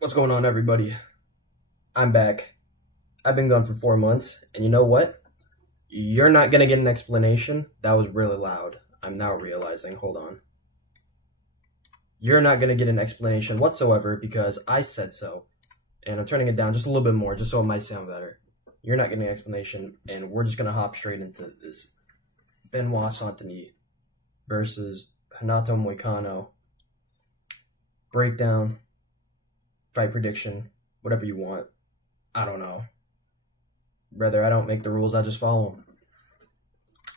What's going on, everybody? I'm back. I've been gone for 4 months, and you know what? You're not gonna get an explanation. That was really loud. I'm now realizing. Hold on. You're not gonna get an explanation whatsoever because I said so. And I'm turning it down just a little bit more, just so it might sound better. You're not getting an explanation, and we're just gonna hop straight into this. Benoit Saint-Denis versus Renato Moicano. Breakdown, fight prediction, whatever you want. I don't know. Rather, I don't make the rules, I just follow them.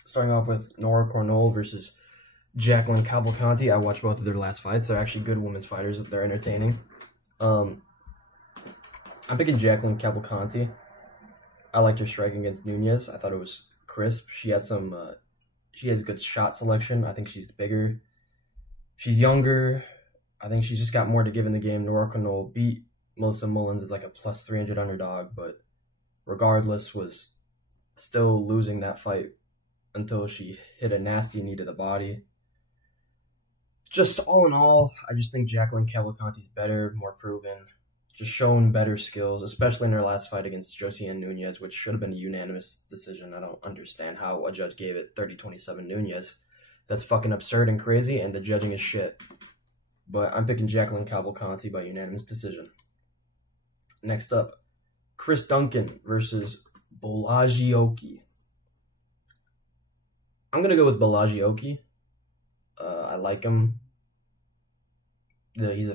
Starting off with Nora Cornell versus Jacqueline Cavalcanti. I watched both of their last fights. They're actually good women's fighters. They're entertaining. I'm picking Jacqueline Cavalcanti. I liked her striking against Nunez. I thought it was crisp. She has good shot selection. I think she's bigger. She's younger. I think she's just got more to give in the game. Nora Cornell beat Melissa Mullins as like a plus 300 underdog, but regardless was still losing that fight until she hit a nasty knee to the body. Just all in all, I just think Jacqueline Cavalcanti's better, more proven, just shown better skills, especially in her last fight against Josiane Nunez, which should have been a unanimous decision. I don't understand how a judge gave it 30-27 Nunez. That's fucking absurd and crazy, and the judging is shit. But I'm picking Jacqueline Cavalcanti by unanimous decision. Next up, Chris Duncan versus Bolagioki. I'm gonna go with Bolagioki. I like him. He's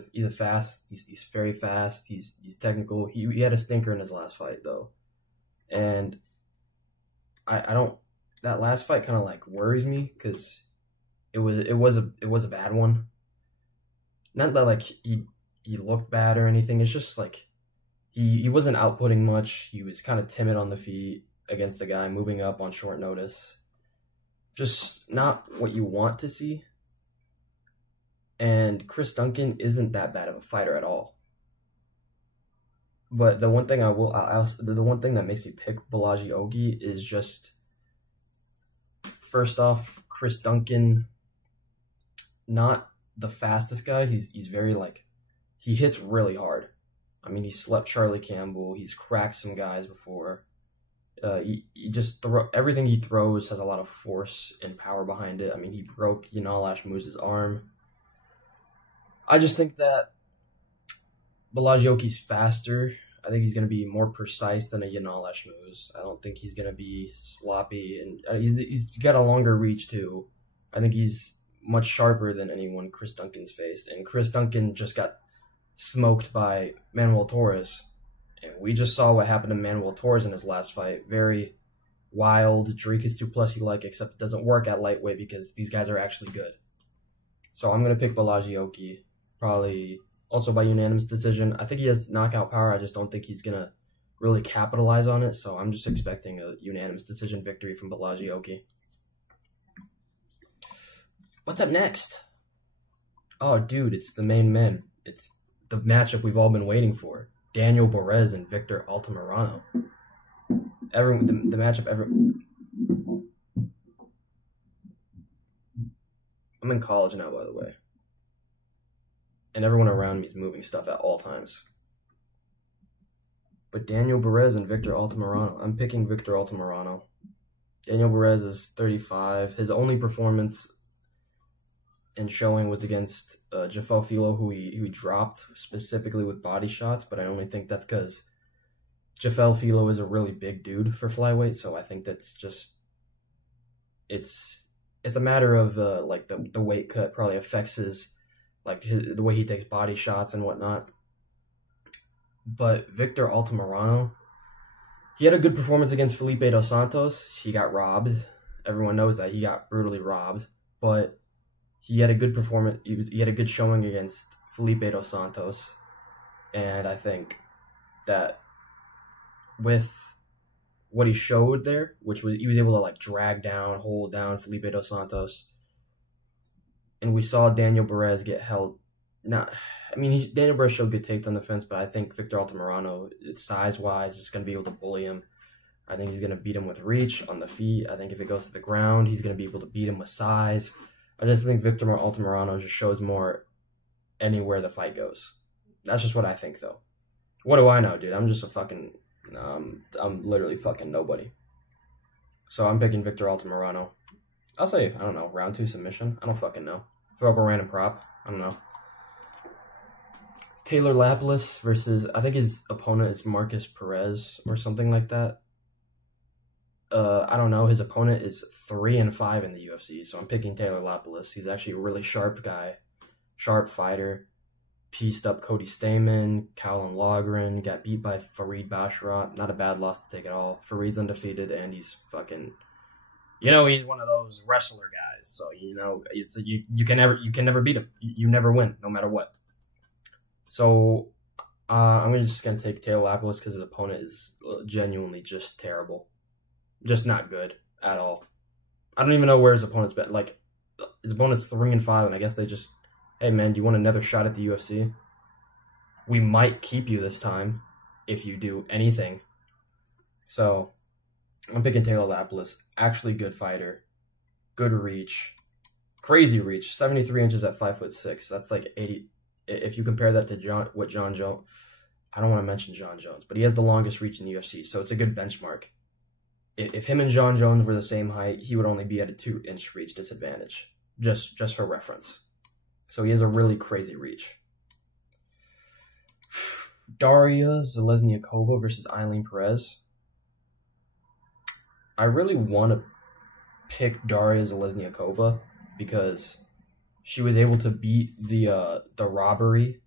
very fast. He's technical. He had a stinker in his last fight though, and I don't. That last fight kind of like worries me because it was a bad one. Not that like he looked bad or anything. It's just like he wasn't outputting much. He was kind of timid on the feet against a guy moving up on short notice. Just not what you want to see. And Chris Duncan isn't that bad of a fighter at all. But the one thing the one thing that makes me pick Bolagioki is just, first off, Chris Duncan, not the fastest guy. He's very like, he hits really hard. I mean, he slept Charlie Campbell. He's cracked some guys before. He just everything he throws has a lot of force and power behind it. I mean, he broke Yanal Ashmuz's arm. I just think that Bolagioki's faster. I think he's going to be more precise than a Yanal Ashmuz. I don't think he's going to be sloppy, and he's got a longer reach too. I think he's much sharper than anyone Chris Duncan's faced, and Chris Duncan just got smoked by Manuel Torres. And we just saw what happened to Manuel Torres in his last fight. Very wild, Dricus du Plessis-like, except it doesn't work at lightweight because these guys are actually good. So I'm going to pick Bolagioki, probably also by unanimous decision. I think he has knockout power. I just don't think he's going to really capitalize on it. So I'm just expecting a unanimous decision victory from Bolagioki. What's up next? Oh, dude, it's the main man. It's the matchup we've all been waiting for. Daniel Perez and Victor Altamirano. The matchup I'm in college now, by the way. And everyone around me is moving stuff at all times. But Daniel Perez and Victor Altamirano. I'm picking Victor Altamirano. Daniel Perez is 35. His only performance and showing was against Jafel Filo, who he dropped specifically with body shots, but I only think that's because Jafel Filo is a really big dude for flyweight, so I think that's just it's a matter of like the weight cut probably affects the way he takes body shots and whatnot. But Victor Altamirano, he had a good performance against Felipe dos Santos. He got robbed. Everyone knows that he got brutally robbed, but he had a good performance. He had a good showing against Felipe dos Santos, and I think that with what he showed there, which was he was able to like hold down Felipe dos Santos, and we saw Daniel Perez get held. Daniel Perez showed good takedown defense, but I think Victor Altamirano, size-wise, is going to be able to bully him. I think he's going to beat him with reach on the feet. I think if it goes to the ground, he's going to be able to beat him with size. I just think Victor Altamirano just shows more anywhere the fight goes. That's just what I think, though. What do I know, dude? I'm just a fucking... I'm literally fucking nobody. So I'm picking Victor Altamirano. I'll say, I don't know, round 2 submission? I don't fucking know. Throw up a random prop. I don't know. Taylor Lapilus versus, I think his opponent is Marcus Perez or something like that. I don't know. His opponent is 3-5 in the UFC, so I'm picking Taylor Lapilus. He's actually a really sharp guy, sharp fighter. Pieced up Cody Stamann, Callum Logren, got beat by Farid Basharat. Not a bad loss to take at all. Farid's undefeated, and he's fucking, he's one of those wrestler guys. So it's you can never beat him. You never win, no matter what. So I'm just gonna take Taylor Lapilus because his opponent is genuinely just terrible. Just not good at all. I don't even know where his opponent's been. Like, his opponent's 3-5, and I guess they just, hey man, do you want another shot at the UFC? We might keep you this time if you do anything. So I'm picking Taylor Lapilus. Actually good fighter. Good reach. Crazy reach. 73 inches at 5'6". That's like 80. If you compare that to John Jones, I don't want to mention John Jones, but he has the longest reach in the UFC, so it's a good benchmark. If him and John Jones were the same height, he would only be at a 2-inch reach disadvantage, just for reference. So he has a really crazy reach. Daria Zelezniakova versus Eileen Perez. I really want to pick Daria Zelezniakova because she was able to beat the robbery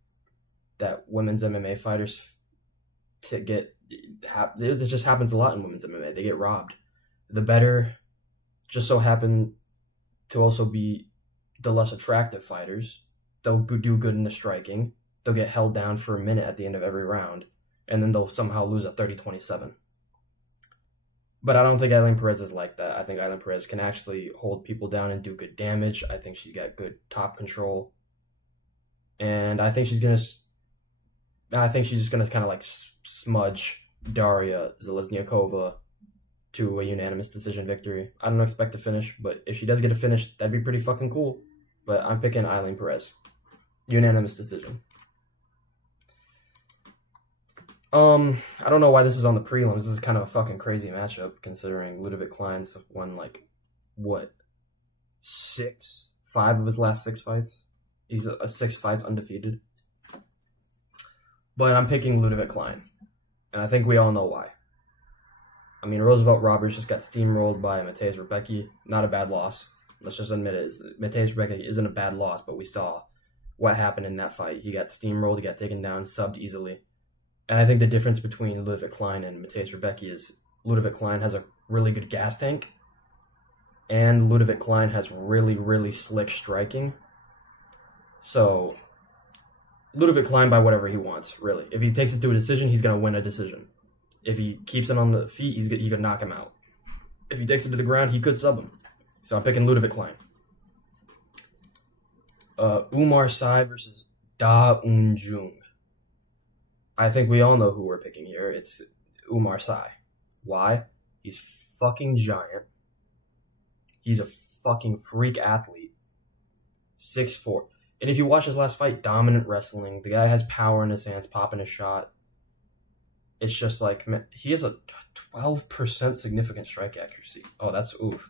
that women's MMA fighters get. It just happens a lot in women's MMA. They get robbed. The better just so happen to also be the less attractive fighters. They'll do good in the striking. They'll get held down for a minute at the end of every round, and then they'll somehow lose at 30-27. But I don't think Eileen Perez is like that. I think Eileen Perez can actually hold people down and do good damage. I think she's got good top control. And I think she's just going to kind of like smudge Daria Zelezniakova to a unanimous decision victory. I don't expect to finish, but if she does get a finish, that'd be pretty fucking cool. But I'm picking Eileen Perez. Unanimous decision. I don't know why this is on the prelims. This is kind of a fucking crazy matchup, considering Ludovic Klein's won, like, what, 5 of his last 6 fights? He's 6 fights undefeated. But I'm picking Ludovic Klein, and I think we all know why. I mean, Roosevelt Roberts just got steamrolled by Mateusz Rebecki. Not a bad loss. Let's just admit it. Mateusz Rebecki isn't a bad loss, but we saw what happened in that fight. He got steamrolled, he got taken down, subbed easily. And I think the difference between Ludovic Klein and Mateusz Rebecki is Ludovic Klein has a really good gas tank, and Ludovic Klein has really, really slick striking. So Ludovic Klein by whatever he wants, really. If he takes it to a decision, he's going to win a decision. If he keeps it on the feet, he could knock him out. If he takes it to the ground, he could sub him. So I'm picking Ludovic Klein. Umar Sy versus Da Un Jung. I think we all know who we're picking here. It's Umar Sy. Why? He's fucking giant. He's a fucking freak athlete. 6'4". And if you watch his last fight, dominant wrestling. The guy has power in his hands, popping a shot. It's just like, man, he has a 12% significant strike accuracy. Oh, that's oof.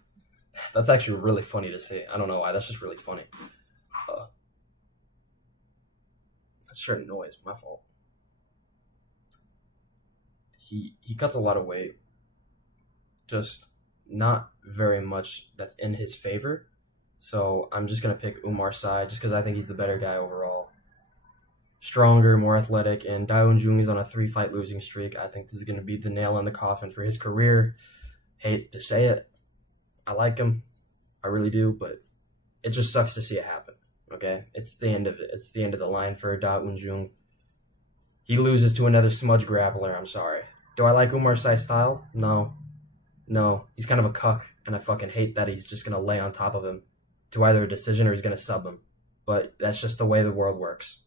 That's actually really funny to see. I don't know why. That's just really funny. That's sure noise. My fault. He cuts a lot of weight. Just not very much that's in his favor. So I'm just going to pick Umar Sy just because I think he's the better guy overall. Stronger, more athletic, and Da Un Jung is on a 3-fight losing streak. I think this is going to be the nail in the coffin for his career. Hate to say it. I like him. I really do, but it just sucks to see it happen. Okay? It's the end of it. It's the end of the line for Da Un Jung. He loses to another smudge grappler. I'm sorry. Do I like Umar Sy's style? No. No. He's kind of a cuck, and I fucking hate that he's just going to lay on top of him to either a decision or he's going to sub him. But that's just the way the world works.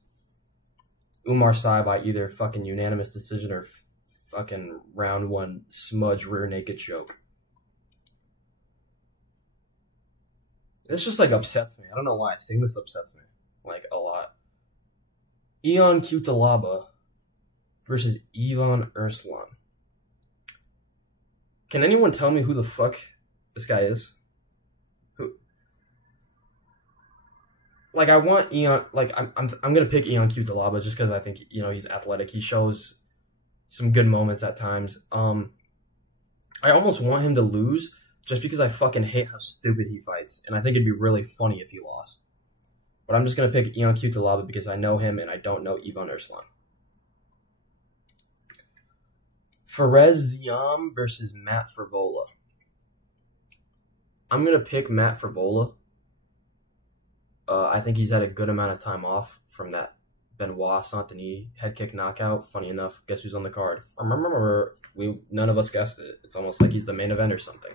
Umar Sy by either fucking unanimous decision or fucking round 1 smudge rear naked choke. This just like upsets me. I don't know why. Seeing this upsets me like a lot. Ion Cutelaba versus Ivan Urslan. Can anyone tell me who the fuck this guy is? Who? Like, I want Ion. Like, I'm gonna pick Ion Cutelaba just because I think he's athletic. He shows some good moments at times. I almost want him to lose just because I fucking hate how stupid he fights, and I think it'd be really funny if he lost. But I'm just gonna pick Ion Cutelaba because I know him and I don't know Ivan Urslan. Fares Ziam versus Matt Frevola. I'm going to pick Matt Frevola. I think he's had a good amount of time off from that Benoit Saint-Denis head kick knockout. Funny enough, guess who's on the card? None of us guessed it. It's almost like he's the main event or something.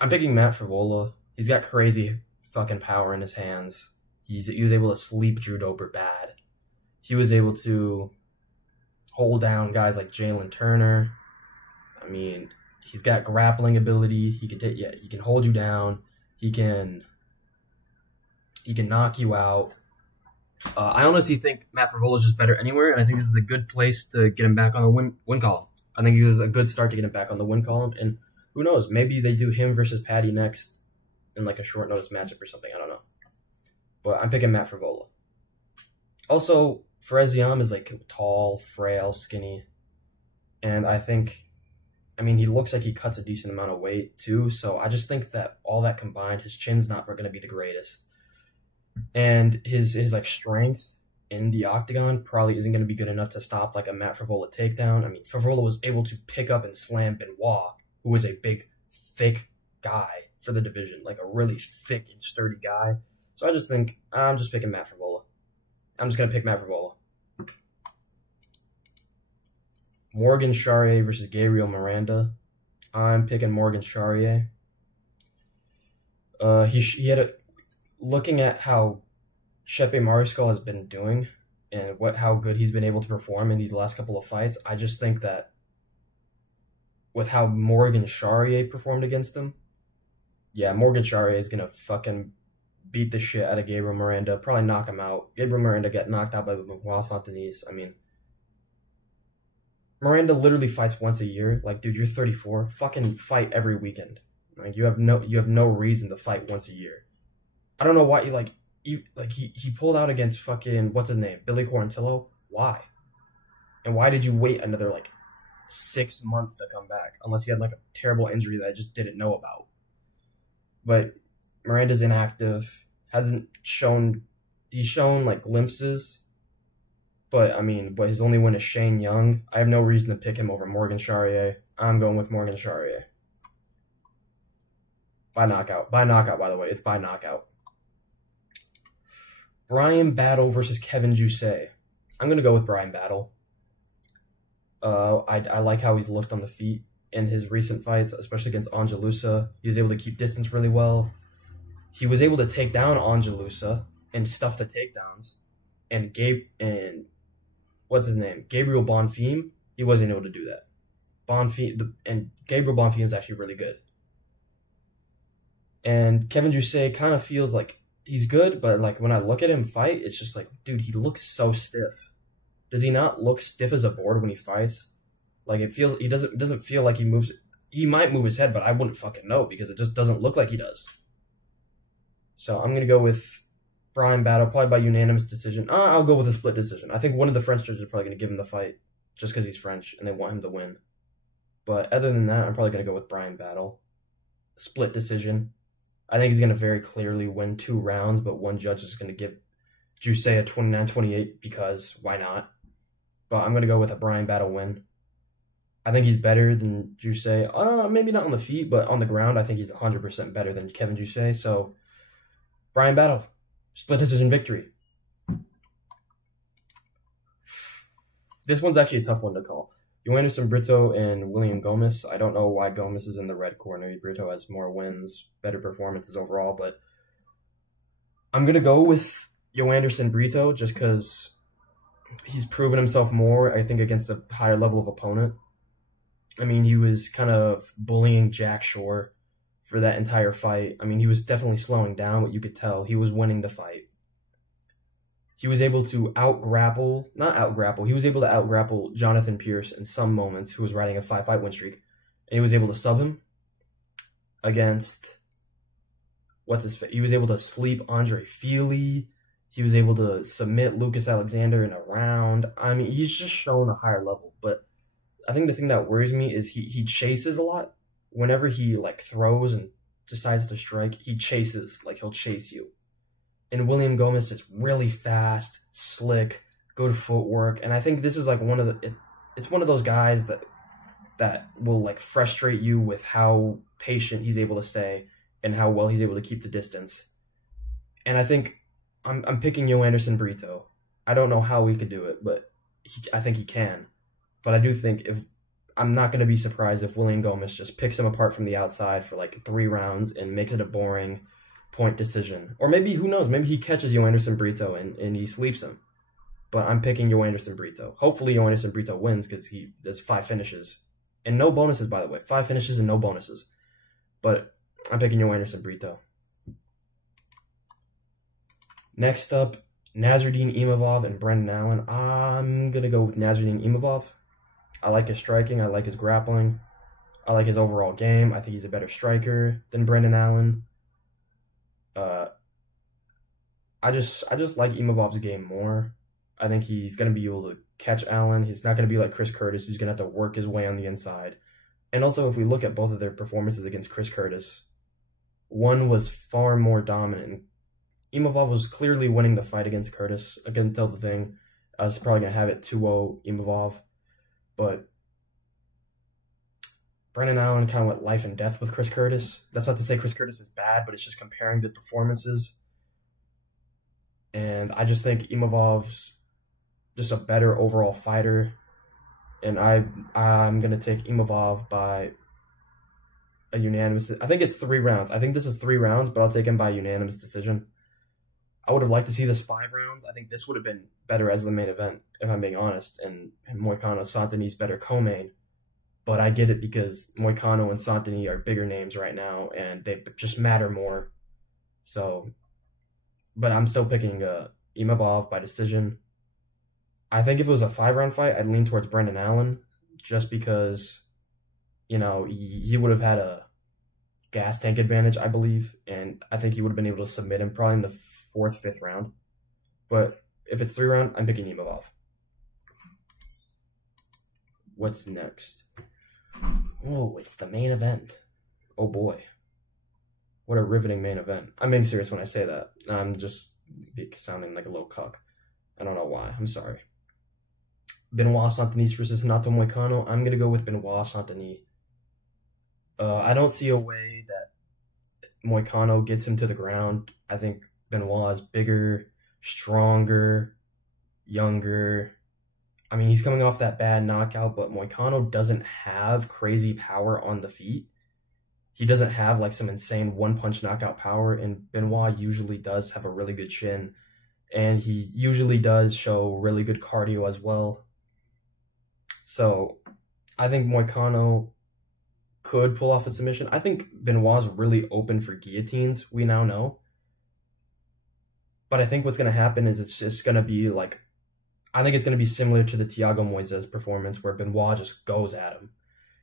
I'm picking Matt Frevola. He's got crazy fucking power in his hands. He was able to sleep Drew Dober bad. He was able to hold down guys like Jalen Turner. I mean, he's got grappling ability. He can hold you down. He can knock you out. I honestly think Matt Frevola is just better anywhere, and I think this is a good place to get him back on the win column. I think this is a good start to get him back on the win column, and who knows, maybe they do him versus Patty next in like a short notice matchup or something. I don't know, but I'm picking Matt Frevola. Also, Fares Ziam is like tall, frail, skinny, and he looks like he cuts a decent amount of weight too. So I just think that all that combined, his chin's not going to be the greatest, and his like strength in the octagon probably isn't going to be good enough to stop like a Matt Frevola takedown. I mean, Frevola was able to pick up and slam Benoit, who was a big, thick guy for the division, like a really thick and sturdy guy. So I just think I'm just picking Matt Frevola. I'm just going to pick Matt Frevola. Morgan Charrier versus Gabriel Miranda. I'm picking Morgan Charrier. Looking at how Chepe Mariscal has been doing and how good he's been able to perform in these last couple of fights, I just think that with how Morgan Charrier performed against him, yeah, Morgan Charrier is going to fucking beat the shit out of Gabriel Miranda, probably knock him out. Gabriel Miranda got knocked out by Benoit Saint-Denis. I mean, Miranda literally fights once a year. Like, dude, you're 34. Fucking fight every weekend. Like, you have no reason to fight once a year. I don't know why he pulled out against fucking what's his name, Billy Quarantillo. Why? And why did you wait another like 6 months to come back? Unless he had like a terrible injury that I just didn't know about. But Miranda's inactive. He's shown like glimpses, but his only win is Shane Young. I have no reason to pick him over Morgan Charrier. I'm going with Morgan Charrier. By knockout, by the way. It's by knockout. Brian Battle versus Kevin Jousset. I'm going to go with Brian Battle. I like how he's looked on the feet in his recent fights, especially against Angelusa. He was able to keep distance really well. He was able to take down Angelusa and stuff the takedowns. And Gabriel Bonfim, he wasn't able to do that. Gabriel Bonfim is actually really good. And Kevin Jousset kind of feels like he's good, but like when I look at him fight, it's just like, dude, he looks so stiff. Does he not look stiff as a board when he fights? Like it doesn't feel like he moves. He might move his head, but I wouldn't fucking know because it just doesn't look like he does. So I'm gonna go with Brian Battle, probably by unanimous decision. I'll go with a split decision. I think one of the French judges are probably gonna give him the fight just because he's French and they want him to win. But other than that, I'm probably gonna go with Brian Battle. Split decision. I think he's gonna very clearly win 2 rounds, but one judge is gonna give Jousset a 29-28 because why not? But I'm gonna go with a Brian Battle win. I think he's better than Jousset. I don't know, maybe not on the feet, but on the ground, I think he's 100% better than Kevin Jousset. So, Brian Battle, split decision victory. This one's actually a tough one to call. Joanderson Brito and William Gomez. I don't know why Gomez is in the red corner. Brito has more wins, better performances overall, but I'm going to go with Joanderson Brito just because he's proven himself more, I think, against a higher level of opponent. I mean, he was kind of bullying Jack Shore for that entire fight. I mean, he was definitely slowing down, but you could tell he was winning the fight. he was able to he was able to out-grapple Jonathan Pierce in some moments, who was riding a 5-fight win streak. And he was able to sub him against, he was able to sleep Andre Feely. He was able to submit Lucas Alexander in a round. I mean, he's just shown a higher level. But I think the thing that worries me is he chases a lot. Whenever he, like, throws and decides to strike, he chases. Like, he'll chase you. And William Gomez is really fast, slick, good footwork. And I think this is, like, it's one of those guys that will, like, frustrate you with how patient he's able to stay and how well he's able to keep the distance. And I think I'm picking Joanderson Brito. I don't know how he could do it, but I think he can. But I do think I'm not going to be surprised if William Gomez just picks him apart from the outside for like 3 rounds and makes it a boring point decision. Or maybe, who knows, maybe he catches Joanderson Brito and he sleeps him. But I'm picking Joanderson Brito. Hopefully Joanderson Brito wins because he does 5 finishes. And no bonuses, by the way. 5 finishes and no bonuses. But I'm picking Joanderson Brito. Next up, Nasruddin Imavov and Brendan Allen. I'm going to go with Nasruddin Imavov. I like his striking. I like his grappling. I like his overall game. I think he's a better striker than Brendan Allen. I just like Imavov's game more. I think he's going to be able to catch Allen. He's not going to be like Chris Curtis, who's going to have to work his way on the inside. And also, if we look at both of their performances against Chris Curtis, one was far more dominant. Imavov was clearly winning the fight against Curtis. I couldn't tell the thing. I was probably going to have it 2-0 Imavov. But Brendan Allen kind of went life and death with Chris Curtis. That's not to say Chris Curtis is bad, but it's just comparing the performances. And I just think Imavov's just a better overall fighter. And I'm going to take Imavov by a unanimous... I think it's 3 rounds. I think this is 3 rounds, but I'll take him by unanimous decision. I would have liked to see this 5 rounds. I think this would have been better as the main event, if I'm being honest. And Moicano Santini's better co-main. But I get it because Moicano and Santini are bigger names right now, and they just matter more. So, but I'm still picking Imavov by decision. I think if it was a 5-round fight, I'd lean towards Brendan Allen, just because, you know, he would have had a gas tank advantage, I believe, and I think he would have been able to submit him probably in the 4th, 5th round. But if it's 3 round, I'm picking Imavov. What's next? Oh, it's the main event. Oh boy. What a riveting main event. I'm being serious when I say that. I'm just sounding like a little cuck. I don't know why. I'm sorry. Benoit Saint-Denis versus Renato Moicano. I'm going to go with Benoit Saint-Denis. I don't see a way that Moicano gets him to the ground. I think Benoit is bigger, stronger, younger. I mean, he's coming off that bad knockout, but Moicano doesn't have crazy power on the feet. He doesn't have like some insane one-punch knockout power, and Benoit usually does have a really good chin, and he usually does show really good cardio as well. So I think Moicano could pull off a submission. I think Benoit's really open for guillotines, we now know. But I think what's going to happen is it's just going to be like, I think it's going to be similar to the Thiago Moises performance where Benoit just goes at him.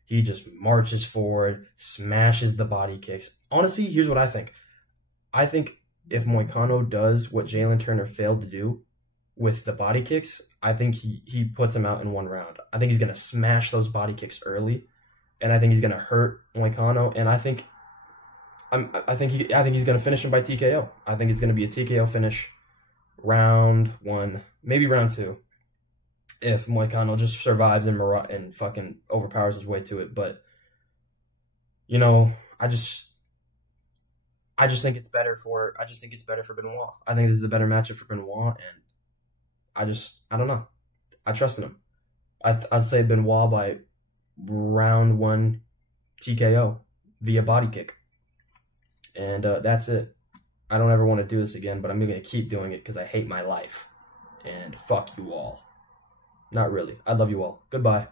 He just marches forward, smashes the body kicks. Honestly, here's what I think. I think if Moicano does what Jalen Turner failed to do with the body kicks, I think he puts him out in 1 round. I think he's going to smash those body kicks early, and I think he's going to hurt Moicano, and I think he's going to finish him by TKO. I think it's going to be a TKO finish, round 1, maybe round 2, if Moicano just survives and fucking overpowers his way to it. But, you know, I just think it's better for Benoit. I think this is a better matchup for Benoit, and I don't know. I trust in him. I'd say Benoit by round 1 TKO via body kick. And that's it. I don't ever want to do this again, but I'm going to keep doing it because I hate my life. And fuck you all. Not really. I love you all. Goodbye.